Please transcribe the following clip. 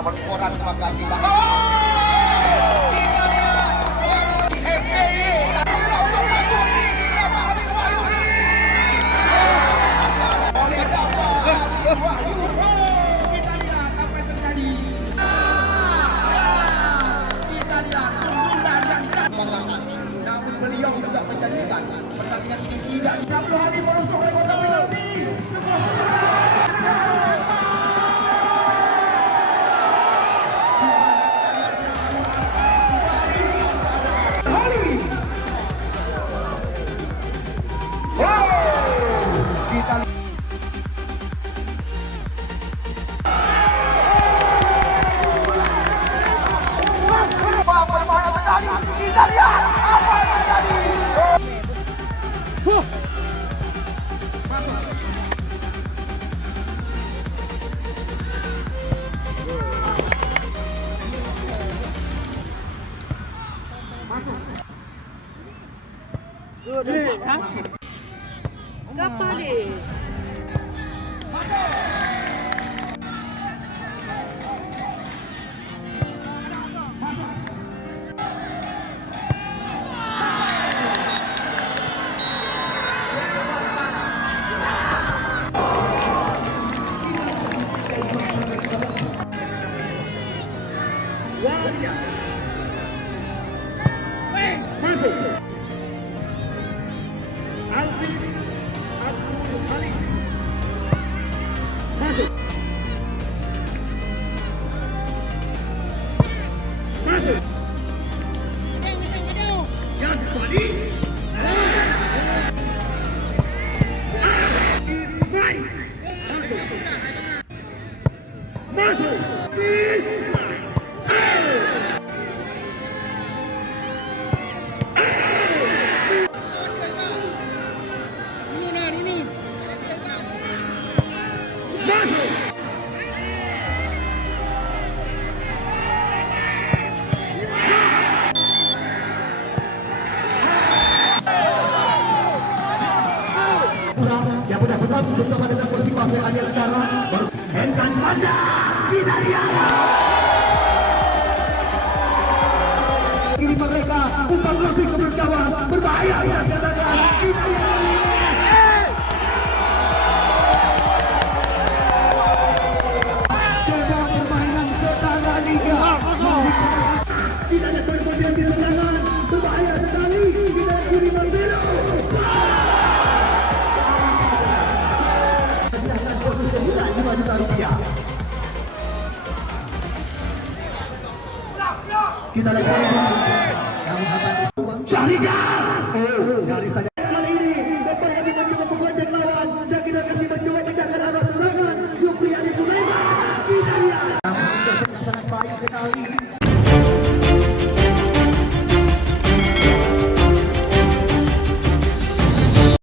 nomor koran maka kita. Oh! Kita lihat SBY. Kita lihat apa yang terjadi. Kita lihat sundulan yang dilakukan. Namun beliau juga menjanjikan pertandingan ini tidak 60 hari merosot ke kota penalti. Kita lihat apa yang terjadi. Ya benar-benar bersama dengan Persibah yang ada sekarang baru Henkan Manda tidak lihat ini mereka umpan lagi ke berkawan berbahaya tidak katakan tidak lihat kali ini coba permainan setara liga tidak lihat poin-poin di tendangan berbahaya sekali tidak Yuri Marcelo. Rupiah. Kita lihat yang Syahrial.